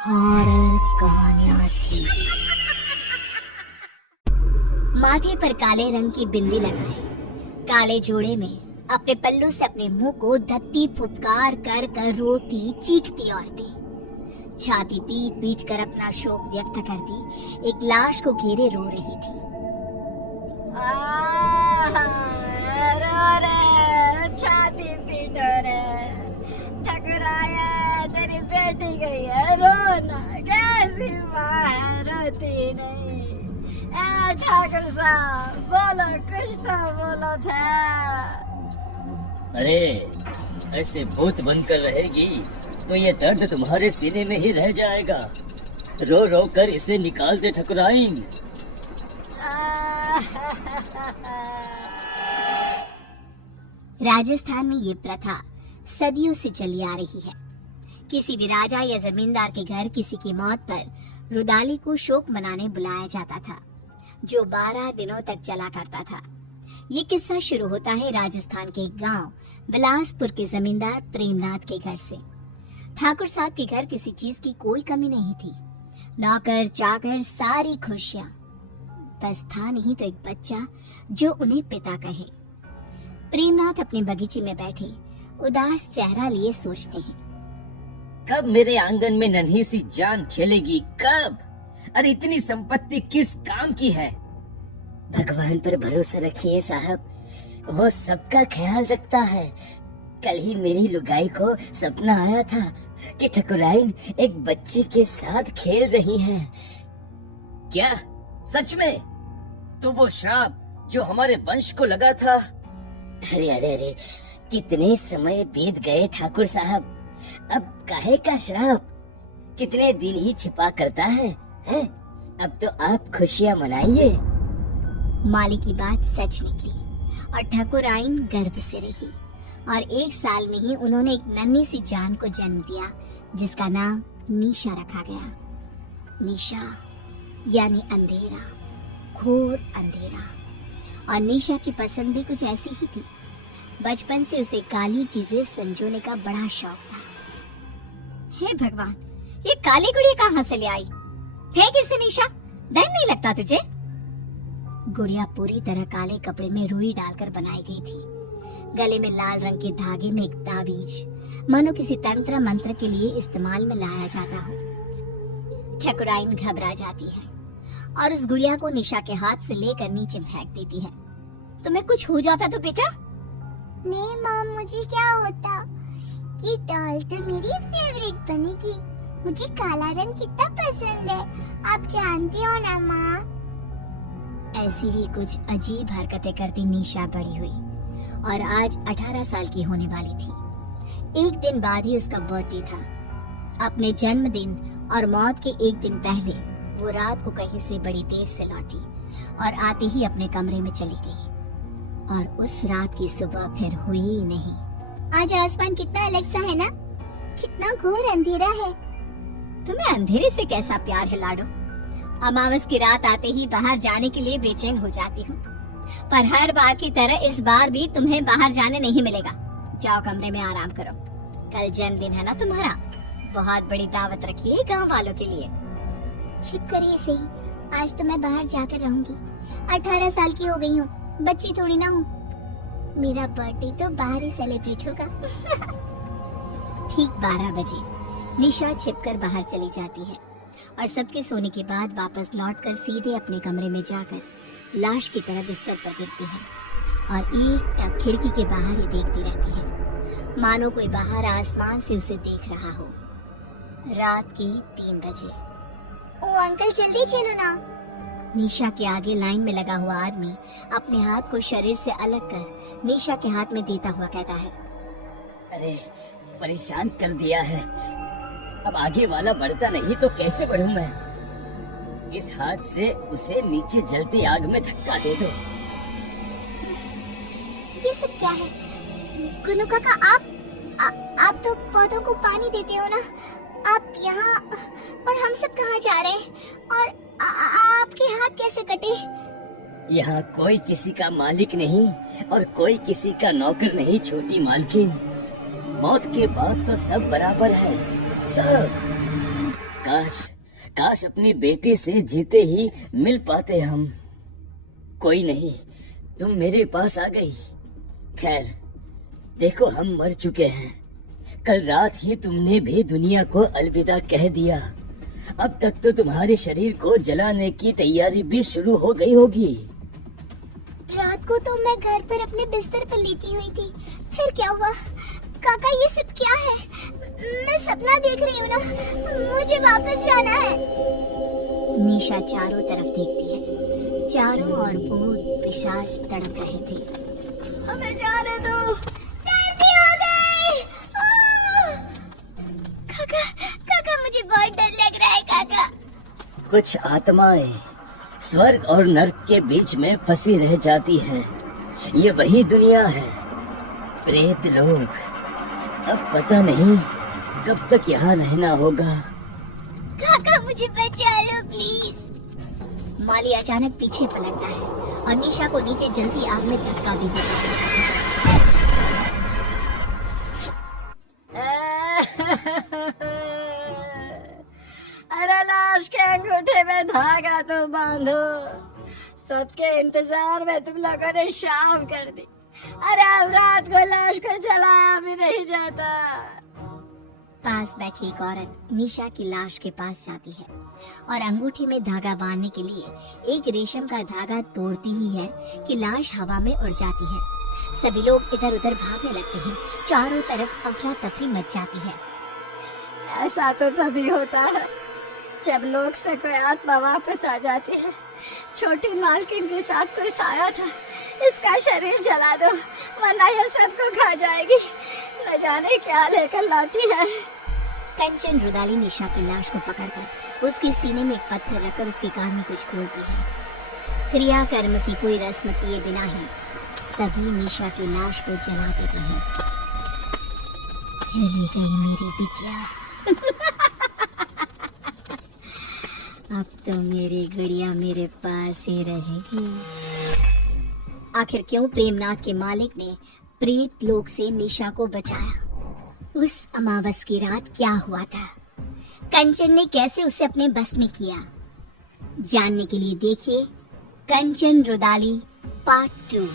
Horror कहानियां थी। माथे पर काले रंग की बिंदी लगाए, काले जोड़े में अपने पल्लू से अपने मुंह को धत्ती फुफकार कर कर रोती चीखती औरतें छाती पीट पीट कर अपना शोक व्यक्त करती एक लाश को घेरे रो रही थी। रो रे, छाती पीटो रे, ठकुराया तेरी बेटी गई है, रोना कैसी माँ है, रोती नहीं। ठाकुर साहब बोलो, कुछ तो बोलो था। अरे ऐसे भूत बनकर रहेगी तो ये दर्द तुम्हारे सीने में ही रह जाएगा। रो रो कर इसे निकाल दे ठकुराइन। राजस्थान में ये प्रथा सदियों से चली आ रही है। किसी भी राजा या जमींदार के घर किसी की मौत पर रुदाली को शोक मनाने बुलाया जाता था, जो 12 दिनों तक चला करता था। ये किस्सा शुरू होता है राजस्थान के गांव बिलासपुर के जमींदार प्रेमनाथ के घर से। ठाकुर साहब के घर किसी चीज की कोई कमी नहीं थी। नौकर चाकर सारी खुशियां, बस था नहीं तो एक बच्चा जो उन्हें पिता कहे। प्रेमनाथ अपने बगीचे में बैठे उदास चेहरा लिए सोचते हैं, कब मेरे आंगन में नन्ही सी जान खेलेगी, कब? अरे इतनी संपत्ति किस काम की है? भगवान पर भरोसा रखिए साहब, वो सबका ख्याल रखता है। कल ही मेरी लुगाई को सपना आया था कि ठकुराइन एक बच्ची के साथ खेल रही है। क्या सच में? तो वो श्राप जो हमारे वंश को लगा था। अरे अरे अरे, कितने समय बीत गए ठाकुर साहब, अब काहे का श्राप? कितने दिन ही छिपा करता है, हैं? अब तो आप खुशियां मनाइए। माली की बात सच निकली और ठकुराइन गर्भ से रही और 1 साल में ही उन्होंने एक नन्ही सी जान को जन्म दिया, जिसका नाम निशा रखा गया। निशा यानी अंधेरा, घोर अंधेरा। और निशा की पसंद भी कुछ ऐसी ही थी। बचपन से उसे काली चीजें संजोने का बड़ा शौक था। हे भगवान, ये काली गुड़िया कहाँ से ले आई? फेंक इसे निशा, डर नहीं लगता तुझे? गुड़िया पूरी तरह काले कपड़े में रुई डालकर बनाई गई थी। गले में लाल रंग के धागे में एक ताबीज, मानो किसी तंत्र मंत्र के लिए इस्तेमाल में लाया जाता हो। ठकुराइन घबरा जाती है और उस गुड़िया को निशा के हाथ से लेकर नीचे फेंक देती है। तुम्हें कुछ हो जाता तो बेटा? नहीं माँ, मुझे क्या होता? ये डॉल तो मेरी फेवरेट बनेगी। मुझे काला रंग कितना पसंद है, आप जानती हो ना माँ। ऐसी ही कुछ अजीब हरकतें करती निशा बड़ी हुई और आज 18 साल की होने वाली थी। एक दिन बाद ही उसका बर्थडे था। अपने जन्मदिन और मौत के एक दिन पहले वो रात को कहीं से बड़ी देर से लौटी और आते ही अपने कमरे में चली गई। और उस रात की सुबह फिर हुई ही नहीं। आज आसमान कितना अलग सा है ना, कितना घोर अंधेरा है। तुम्हें अंधेरे से कैसा प्यार है लाडो? अमावस की रात आते ही बाहर जाने के लिए बेचैन हो जाती हूँ, पर हर बार की तरह इस बार भी तुम्हें बाहर जाने नहीं मिलेगा। जाओ कमरे में आराम करो। कल जन्मदिन है ना तुम्हारा, बहुत बड़ी दावत रखी है गाँव वालों के लिए। छिप करिए सही, आज तो मैं बाहर जाकर रहूंगी। 18 साल की हो गई हूँ, बच्ची थोड़ी ना हूँ। मेरा बर्थडे तो बाहर ही सेलिब्रेट होगा। ठीक 12 बजे निशा छिपकर बाहर चली जाती है और सबके सोने के बाद वापस लौटकर सीधे अपने कमरे में जाकर लाश की तरह बिस्तर पर गिरती है और एक टक खिड़की के बाहर ही देखती रहती है, मानो कोई बाहर आसमान से उसे देख रहा हो। रात के 3 बजे। ओ अंकल, जल्दी चलो ना। निशा के आगे लाइन में लगा हुआ आदमी अपने हाथ को शरीर से अलग कर निशा के हाथ में देता हुआ कहता है, अरे परेशान कर दिया है, अब आगे वाला बढ़ता नहीं तो कैसे बढ़ूं मैं? इस हाथ से उसे नीचे जलती आग में धक्का दे दो। ये सब क्या है? गुनु काका, आप तो पौधों को पानी देते हो ना, आप यहाँ, और हम सब कहाँ जा रहे हैं? और आपके हाथ कैसे कटे? यहाँ कोई किसी का मालिक नहीं और कोई किसी का नौकर नहीं छोटी मालकिन। मौत के बाद तो सब बराबर है, सब। काश काश अपनी बेटी से जीते ही मिल पाते हम। कोई नहीं, तुम मेरे पास आ गई। खैर, देखो हम मर चुके हैं। कल रात ही तुमने भी दुनिया को अलविदा कह दिया। अब तक तो तुम्हारे शरीर को जलाने की तैयारी भी शुरू हो गई होगी। रात को तो मैं घर पर अपने बिस्तर पर लेटी हुई थी। फिर क्या हुआ? काका, ये सब क्या है? मैं सपना देख रही हूँ ना। मुझे वापस जाना है। निशा चारों तरफ देखती है। चारों ओर भूत पिशाच तड़प रहे थे। हमें जाने दो, जल्दी हो गई। काका, काका, मुझे बहुत डर लग रहा है काका। कुछ आत्माएं स्वर्ग और नर्क के बीच में फंसी रह जाती हैं। ये वही दुनिया है, प्रेत लोग। अब पता नहीं कब तक यहाँ रहना होगा। काका, मुझे बचा लो प्लीज। माली अचानक पीछे पलटता है और निशा को नीचे जलती आग में धक्का दे देता है। अरे लाश के अंगूठे में धागा तो बांधो। सबके इंतजार में तुम लोगों ने शाम कर दी। अरे अब रात को लाश को जलाया भी नहीं जाता। पास बैठी एक औरत निशा की लाश के पास जाती है और अंगूठी में धागा बांधने के लिए एक रेशम का धागा तोड़ती ही है कि लाश हवा में उड़ जाती है। सभी लोग इधर उधर भागने लगते हैं। चारों तरफ अफरा तफरी मच जाती है। ऐसा तो तभी होता है जब लोग से कोई आत्मा वापस आ जाती है। छोटी मालकिन के साथ कोई साया था। इसका शरीर जला दो वरना यह सबको खा जाएगी। न जाने क्या लेकर लाती है। कंचन रुदाली निशा की लाश को पकड़कर उसके सीने में एक पत्थर रखकर उसके कान में कुछ बोलती है। क्रिया कर्म की कोई रस्म किए बिना ही सभी निशा की लाश को जला देते हैं। चली गई मेरी बिटिया। अब तो मेरी गुड़िया मेरे पास ही रहेगी। आखिर क्यों प्रेमनाथ के मालिक ने प्रेत लोक से निशा को बचाया? उस अमावस की रात क्या हुआ था? कंचन ने कैसे उसे अपने बस में किया? जानने के लिए देखिए कंचन रुदाली पार्ट 2।